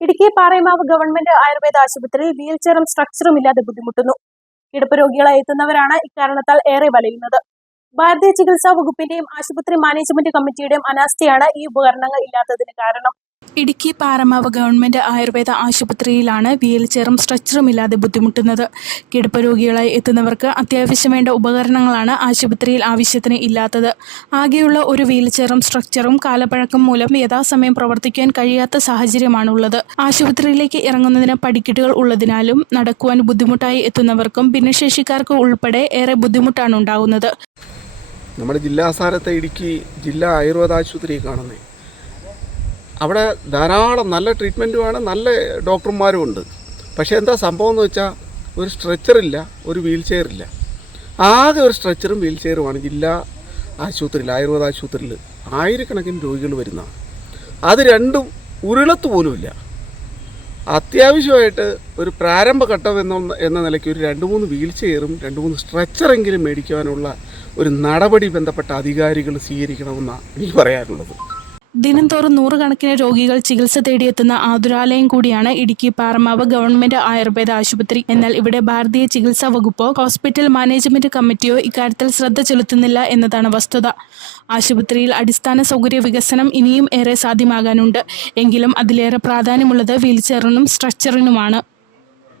Idukki പാറയമാവ് government Ayurveda ആശുപത്രിയിൽ wheel ചെയറും സ്ട്രക്ചറും ഇല്ലാതെ ബുദ്ധിമുട്ടുന്നു. കിടപ്പ് രോഗികളായി എത്തുന്നവരാണ് ഇക്കാരണത്താൽ ഏറെ വലയുന്നത്. ഭാരതീയ ചികിത്സാ വകുപ്പിന്റെയും ആശുപത്രി മാനേജ്മെന്റ് കമ്മിറ്റിയുടെയും അനാസ്ഥയാണ് ഈ ഉപകരണങ്ങൾ ഇല്ലാത്തതിന് കാരണം. ഇടുക്കി പാറമാവ് ഗവൺമെന്റ് ആയുർവേദ ആശുപത്രിയിലാണ് വീൽ ചെയറും സ്ട്രെച്ചറും ഇല്ലാതെ ബുദ്ധിമുട്ടുന്നത്. കിടപ്പ് രോഗികളായി എത്തുന്നവർക്ക് അത്യാവശ്യം വേണ്ട ഉപകരണങ്ങളാണ് ആശുപത്രിയിൽ ആവശ്യത്തിന് ഇല്ലാത്തത്. ആകെയുള്ള ഒരു വീൽ ചെയറും സ്ട്രക്ചറും കാലപ്പഴക്കം മൂലം യഥാസമയം പ്രവർത്തിക്കാൻ കഴിയാത്ത സാഹചര്യമാണുള്ളത്. ആശുപത്രിയിലേക്ക് ഇറങ്ങുന്നതിന് പടിക്കെട്ടുകൾ ഉള്ളതിനാലും നടക്കുവാൻ ബുദ്ധിമുട്ടായി എത്തുന്നവർക്കും ഭിന്നശേഷിക്കാർക്ക് ഉൾപ്പെടെ ഏറെ ബുദ്ധിമുട്ടാണ് ഉണ്ടാകുന്നത് നമ്മുടെ ജില്ലാസാരത്തെ ഇടുക്കി ജില്ലാ ആയുർവേദ ആശുപത്രി കാണുന്നത് അവിടെ ധാരാളം നല്ല ട്രീറ്റ്മെന്റുമാണ് നല്ല ഡോക്ടർമാരും ഉണ്ട്. പക്ഷേ എന്താ സംഭവം എന്ന് വെച്ചാൽ ഒരു സ്ട്രെച്ചറില്ല ഒരു വീൽ ചെയറില്ല ആകെ ഒരു സ്ട്രെച്ചറും വീൽ ചെയറുമാണ് ജില്ലാ ആശുപത്രിയിൽ ആയുർവേദ ആശുപത്രിയിൽ ആയിരക്കണക്കിന് രോഗികൾ വരുന്നതാണ് അത് രണ്ടും ഉരുളത്ത് പോലുമില്ല അത്യാവശ്യമായിട്ട് ഒരു പ്രാരംഭഘട്ടം എന്ന എന്ന നിലയ്ക്ക് ഒരു രണ്ട് മൂന്ന് വീൽ ചെയറും രണ്ട് മൂന്ന് സ്ട്രെച്ചറെങ്കിലും മേടിക്കുവാനുള്ള ഒരു നടപടി ബന്ധപ്പെട്ട അധികാരികൾ സ്വീകരിക്കണമെന്നാണ് എനിക്ക് പറയാനുള്ളത്. ദിനംതോറും നൂറുകണക്കിന് രോഗികൾ ചികിത്സ തേടിയെത്തുന്ന ആതുരാലയം കൂടിയാണ് ഇടുക്കി പാറമാവ് ഗവൺമെന്റ് ആയുർവേദ ആശുപത്രി. എന്നാൽ ഇവിടെ ഭാരതീയ ചികിത്സാ വകുപ്പോ ഹോസ്പിറ്റൽ മാനേജ്മെന്റ് കമ്മിറ്റിയോ ഇക്കാര്യത്തിൽ ശ്രദ്ധ ചെലുത്തുന്നില്ല എന്നതാണ് വസ്തുത. ആശുപത്രിയിൽ അടിസ്ഥാന സൗകര്യ വികസനം ഇനിയും ഏറെ സാധ്യമാകാനുണ്ട്. എങ്കിലും അതിലേറെ പ്രാധാന്യമുള്ളത് വീൽചെയറിനും സ്ട്രക്ചറിനുമാണ്.